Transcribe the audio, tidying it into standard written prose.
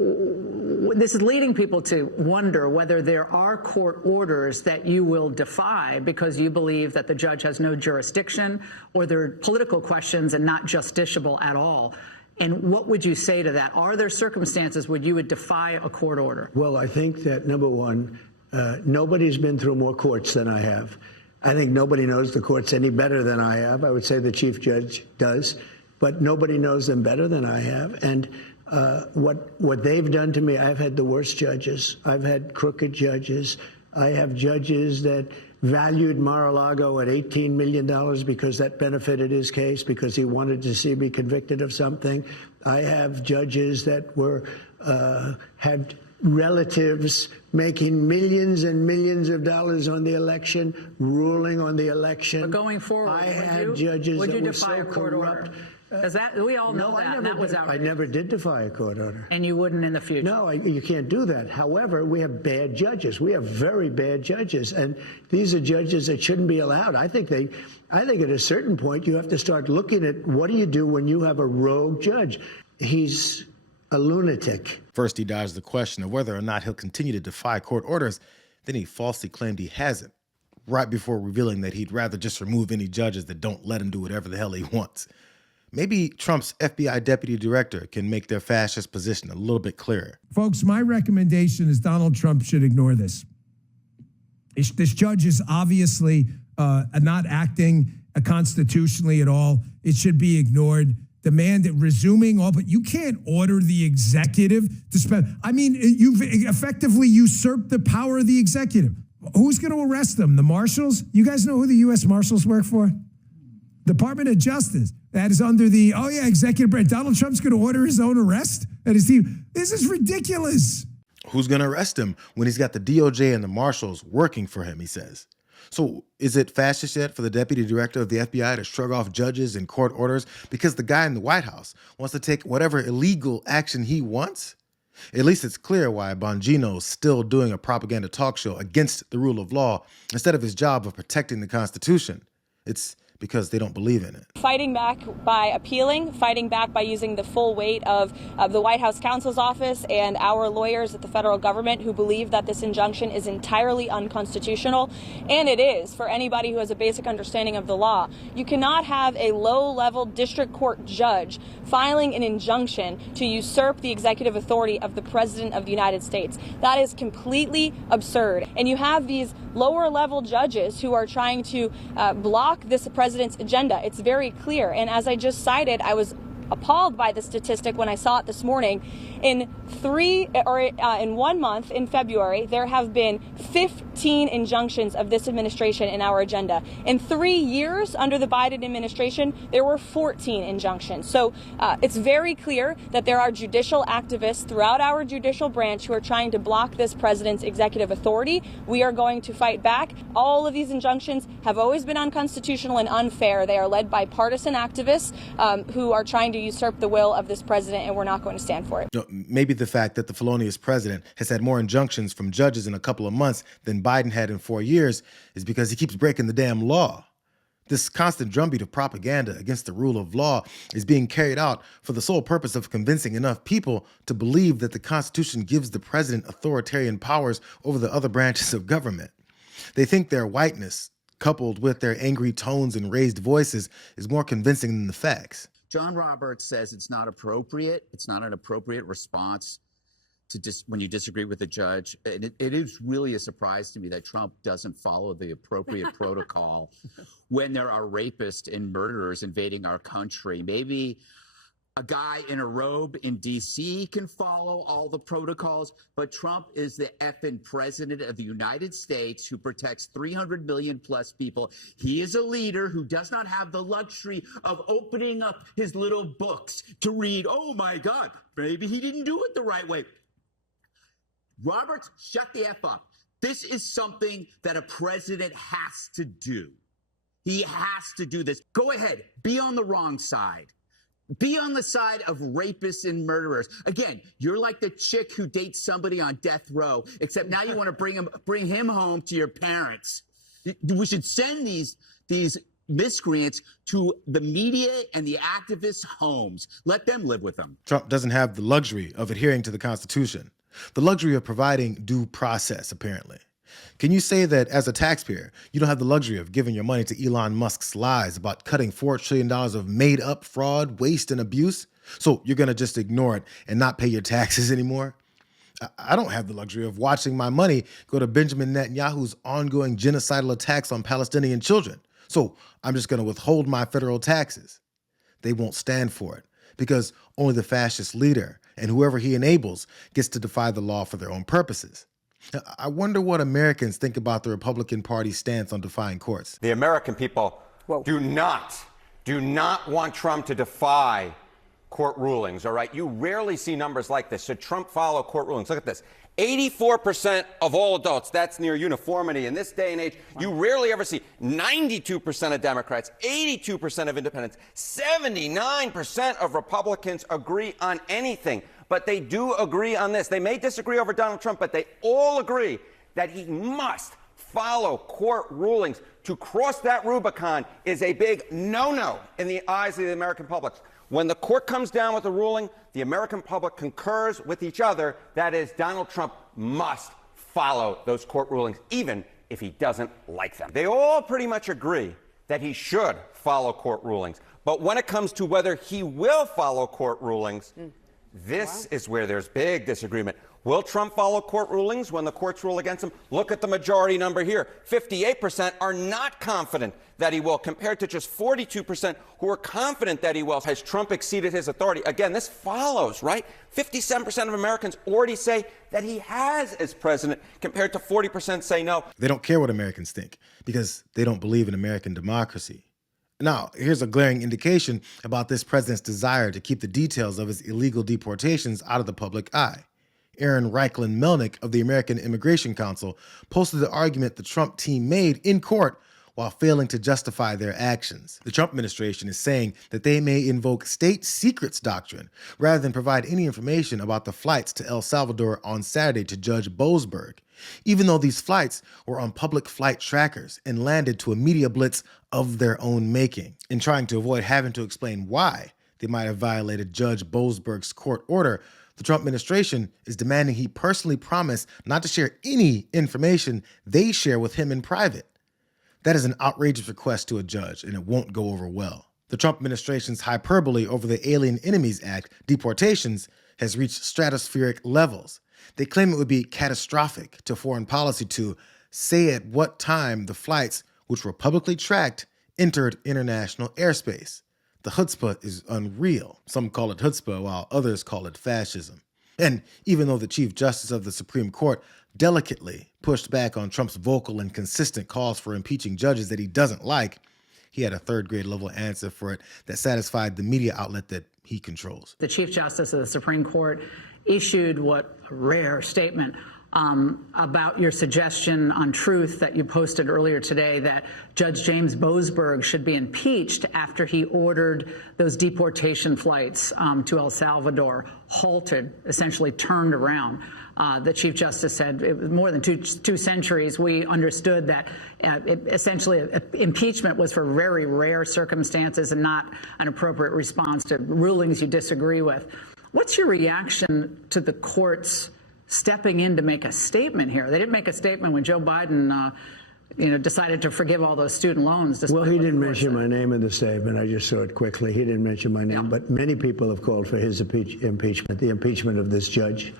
this is leading people to wonder whether there are court orders that you will defy because you believe that the judge has no jurisdiction or they're political questions and not justiciable at all. And what would you say to that? Are there circumstances where you would defy a court order? Well, I think that, number one, nobody's been through more courts than I have. I think nobody knows the courts any better than I have. I would say the chief judge does, but nobody knows them better than I have. And what they've done to me, I've had the worst judges. I've had crooked judges. I have judges that valued Mar-a-Lago at $18 million because that benefited his case, because he wanted to see me convicted of something. I have judges that had relatives making millions and millions of dollars on the election, ruling on the election. But going forward, I had judges that were so corrupt. Because we all know that was outrageous. I never did defy a court order. And you wouldn't in the future? No, you can't do that. However, we have bad judges. We have very bad judges. And these are judges that shouldn't be allowed. I think at a certain point you have to start looking at what do you do when you have a rogue judge. He's a lunatic. First, he dodged the question of whether or not he'll continue to defy court orders. Then he falsely claimed he hasn't, right before revealing that he'd rather just remove any judges that don't let him do whatever the hell he wants. Maybe Trump's FBI deputy director can make their fascist position a little bit clearer. Folks, my recommendation is Donald Trump should ignore this. This judge is obviously not acting constitutionally at all. It should be ignored. Demand it, resuming all, but you can't order the executive to spend. I mean, you've effectively usurped the power of the executive. Who's going to arrest them? The marshals? You guys know who the U.S. Marshals work for? Department of Justice. That is under the, executive branch. Donald Trump's going to order his own arrest and his team. This is ridiculous. Who's going to arrest him when he's got the DOJ and the marshals working for him, he says. So is it fascist yet for the deputy director of the FBI to shrug off judges and court orders because the guy in the White House wants to take whatever illegal action he wants? At least it's clear why Bongino's still doing a propaganda talk show against the rule of law instead of his job of protecting the Constitution. It's because they don't believe in it. Fighting back by appealing, fighting back by using the full weight of the White House counsel's office and our lawyers at the federal government who believe that this injunction is entirely unconstitutional. And it is for anybody who has a basic understanding of the law. You cannot have a low-level district court judge filing an injunction to usurp the executive authority of the President of the United States. That is completely absurd. And you have these lower-level judges who are trying to block this president's agenda. It's very clear. And as I just cited, I was appalled by the statistic when I saw it this morning. In 1 month, in February, there have been 15 injunctions of this administration in our agenda. In 3 years under the Biden administration, there were 14 injunctions. So it's very clear that there are judicial activists throughout our judicial branch who are trying to block this president's executive authority. We are going to fight back. All of these injunctions have always been unconstitutional and unfair. They are led by partisan activists who are trying to usurp the will of this president, and we're not going to stand for it. Maybe the fact that the felonious president has had more injunctions from judges in a couple of months than Biden had in 4 years is because he keeps breaking the damn law. This constant drumbeat of propaganda against the rule of law is being carried out for the sole purpose of convincing enough people to believe that the Constitution gives the president authoritarian powers over the other branches of government. They think their whiteness, coupled with their angry tones and raised voices, is more convincing than the facts. John Roberts says it's not appropriate. It's not an appropriate response to when you disagree with a judge. And it is really a surprise to me that Trump doesn't follow the appropriate protocol when there are rapists and murderers invading our country. Maybe a guy in a robe in D.C. can follow all the protocols, but Trump is the effing president of the United States who protects 300 million plus people. He is a leader who does not have the luxury of opening up his little books to read, oh my God, maybe he didn't do it the right way. Roberts, shut the F up. This is something that a president has to do. He has to do this. Go ahead, be on the wrong side. Be on the side of rapists and murderers. Again, you're like the chick who dates somebody on death row, except now you want to bring him home to your parents. We should send these miscreants to the media and the activists' homes. Let them live with them. Trump doesn't have the luxury of adhering to the Constitution, the luxury of providing due process, apparently. Can you say that as a taxpayer, you don't have the luxury of giving your money to Elon Musk's lies about cutting $4 trillion of made-up fraud, waste, and abuse? So you're going to just ignore it and not pay your taxes anymore? I don't have the luxury of watching my money go to Benjamin Netanyahu's ongoing genocidal attacks on Palestinian children. So I'm just going to withhold my federal taxes. They won't stand for it because only the fascist leader and whoever he enables gets to defy the law for their own purposes. I wonder what Americans think about the Republican Party's stance on defying courts. The American people do not want Trump to defy court rulings, all right? You rarely see numbers like this. Should Trump follow court rulings? Look at this. 84% of all adults, that's near uniformity in this day and age. Wow. You rarely ever see 92% of Democrats, 82% of independents, 79% of Republicans agree on anything. But they do agree on this. They may disagree over Donald Trump, but they all agree that he must follow court rulings. To cross that Rubicon is a big no-no in the eyes of the American public. When the court comes down with a ruling, the American public concurs with each other. That is, Donald Trump must follow those court rulings, even if he doesn't like them. They all pretty much agree that he should follow court rulings. But when it comes to whether he will follow court rulings, this is where there's big disagreement. Will Trump follow court rulings when the courts rule against him? Look at the majority number here. 58% are not confident that he will, compared to just 42% who are confident that he will. Has Trump exceeded his authority? Again, this follows, right? 57% of Americans already say that he has as president, compared to 40% say no. They don't care what Americans think because they don't believe in American democracy. Now, here's a glaring indication about this president's desire to keep the details of his illegal deportations out of the public eye. Aaron Reichlin-Melnick of the American Immigration Council posted the argument the Trump team made in court while failing to justify their actions. The Trump administration is saying that they may invoke state secrets doctrine rather than provide any information about the flights to El Salvador on Saturday to Judge Boasberg, even though these flights were on public flight trackers and landed to a media blitz of their own making. In trying to avoid having to explain why they might have violated Judge Boasberg's court order, the Trump administration is demanding he personally promise not to share any information they share with him in private. That is an outrageous request to a judge, and it won't go over well. The Trump administration's hyperbole over the Alien Enemies Act deportations has reached stratospheric levels. They claim it would be catastrophic to foreign policy to say at what time the flights, which were publicly tracked, entered international airspace. The chutzpah is unreal. Some call it chutzpah, while others call it fascism. And even though the Chief Justice of the Supreme Court delicately pushed back on Trump's vocal and consistent calls for impeaching judges that he doesn't like, he had a third-grade level answer for it that satisfied the media outlet that he controls. The Chief Justice of the Supreme Court issued what a rare statement about your suggestion on Truth that you posted earlier today that Judge James Boasberg should be impeached after he ordered those deportation flights to El Salvador halted, essentially turned around. The Chief Justice said it was more than two centuries. We understood that essentially impeachment was for very rare circumstances and not an appropriate response to rulings you disagree with. What's your reaction to the courts stepping in to make a statement here? They didn't make a statement when Joe Biden, decided to forgive all those student loans. Well, he didn't mention my name in the statement. I just saw it quickly. He didn't mention my name, but many people have called for his impeachment, the impeachment of this judge.